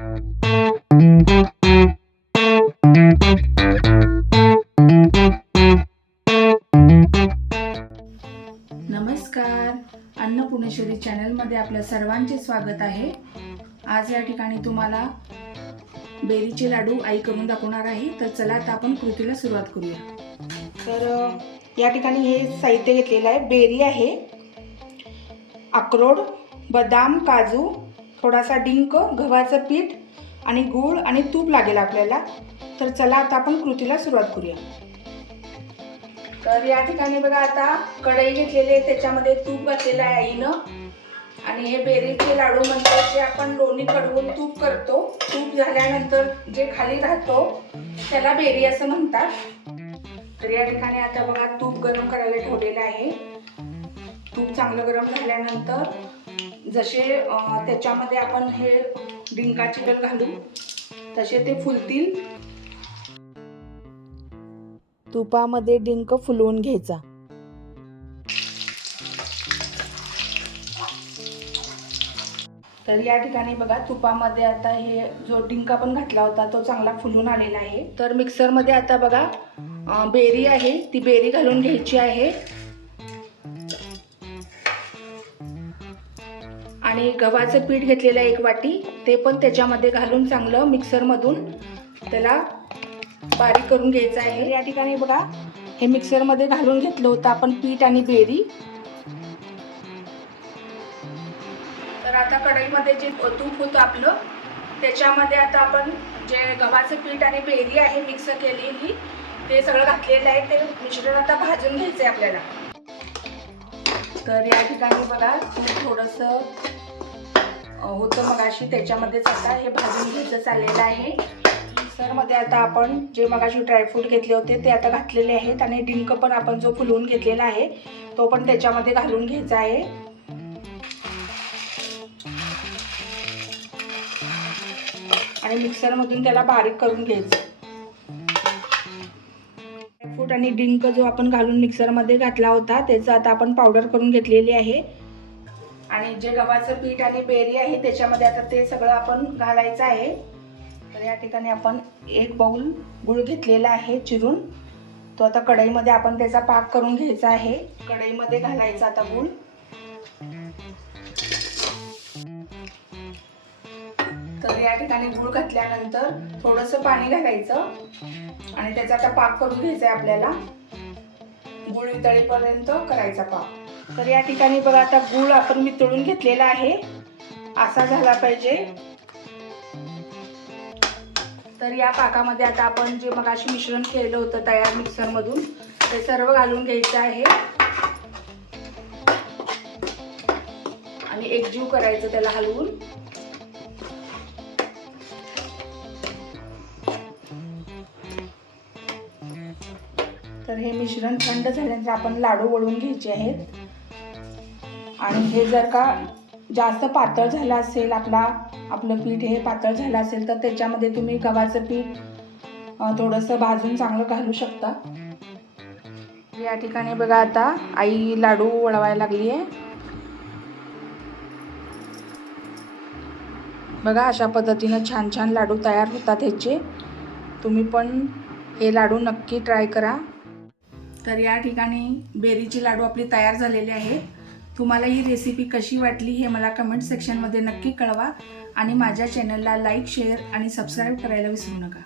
नमस्कार, अन्नपूर्णेश्वरी चॅनलमध्ये आपल्या सर्वांचे स्वागत आहे। आज या ठिकाणी तुम्हाला बेरीचे लाडू आई करून दाखवणार आहे। तर चला आता आपण कृतीला सुरुवात करूया। तर या ठिकाणी हे साहित्य घेतलेलं आहे। बेरी आहे, अक्रोड, बदाम, काजू, थोडासा डिंक, गव्हाचं पीठ आणि गूळ आणि तूप लागेल आपल्याला। तर चला आता आपण कृतीला सुरुवात करूया। तर या ठिकाणी बघा, आता कढई घेतलेली आहे, त्याच्यामध्ये तूप घातलेलं आहे आईनं। आणि हे बेरीचे लाडू म्हणजे जे आपण लोणी कडवून तूप करतो, तूप झाल्यानंतर जे खाली राहतो त्याला बेरी असं म्हणतात। तर या ठिकाणी आता बघा, तूप गरम करायला ठेवलेलं आहे। तूप चांगलं गरम झाल्यानंतर जसे त्याच्यामध्ये आपण हे डिंकाचे डल घालू तसे ते फुलतील। तुपामध्ये डिंक फुलवून घ्यायचा। तर या ठिकाणी बघा, तुपामध्ये आता हे जो डिंक आपण घातला होता तो चांगला फुलून आलेला आहे। तर मिक्सरमध्ये आता बघा, बेरी आहे ती बेरी घालून घ्यायची आहे। आणि गव्हाचं पीठ घेतलेलं 1 वाटी, ते पण त्याच्यामध्ये घालून चांगलं मिक्सरमधून त्याला बारीक करून घ्यायचं आहे। या ठिकाणी बघा, हे मिक्सरमध्ये घालून घेतलं होतं आपण पीठ आणि बेरी। तर आता कढईमध्ये जे तूप होतं आपलं, त्याच्यामध्ये आता आपण जे गव्हाचं पीठ आणि बेरी आहे मिक्स केलेली ते सगळं घातलेलं आहे। ते मिश्रण आता भाजून घ्यायचं आहे आपल्याला। तर या ठिकाणी बघा, तूप थोडंसं होतं मगाशी, त्याच्यामध्येच आता हे भाजून घ्यायचं चाललेलं आहे। मिक्सरमध्ये आता आपण जे मगाशी ड्रायफ्रूट घेतले होते ते आता घातलेले आहेत आणि डिंक पण आपण जो फुलवून घेतलेला आहे तो पण त्याच्यामध्ये घालून घ्यायचा आहे। आणि मिक्सरमधून त्याला बारीक करून घ्यायचं। ड्रायफ्रूट आणि डिंक जो आपण घालून मिक्सरमध्ये घातला होता त्याचं आता आपण पावडर करून घेतलेली आहे। आणि जे गव्हाचं पीठ आणि बेरी आहे त्याच्यामध्ये आता ते सगळं आपण घालायचं आहे। तर या ठिकाणी आपण 1 बाउल गूळ घेतलेला आहे चिरून, तो आता कढईमध्ये आपण त्याचा पाक करून घ्यायचा आहे। कढईमध्ये घालायचा आता गूळ। तर या ठिकाणी गूळ घातल्यानंतर थोडंसं पाणी घालायचं आणि त्याचा आता पाक करून घ्यायचा आहे आपल्याला। गूळ वितळेपर्यंत करायचा पाक। तर या ठिकाणी बघा, आता गूळ आपण वितळून घेतलेला आहे, असा झाला पाहिजे। तर या पाकामध्ये आता आपण जे मगाशी मिश्रण केलं होतं तयार मिक्सरमधून ते सर्व घालून घ्यायचं आहे आणि एकजीव करायचं त्याला हलवून। तर हे मिश्रण थंड झाल्यानंतर आपण लाडू वळून घ्यायचे आहेत। आणि हे जर का जास्त पातळ झालं असेल, आपलं पीठ हे पातळ झालं असेल तर त्याच्यामध्ये तुम्ही गव्हाचं पीठ थोडंसं भाजून चांगलं घालू शकता। या ठिकाणी बघा, आता आई लाडू वळवायला लागली आहे। बघा, अशा पद्धतीनं छान छान लाडू तयार होतात ह्याचे। तुम्ही पण हे लाडू नक्की ट्राय करा। तर या ठिकाणी बेरीचे लाडू आपले तयार झालेले आहेत। तुम्हाला ही रेसिपी कशी वाटली हे मला कमेंट सेक्शनमध्ये नक्की कळवा आणि माझ्या चॅनलला लाईक, शेअर आणि सबस्क्राईब करायला विसरू नका।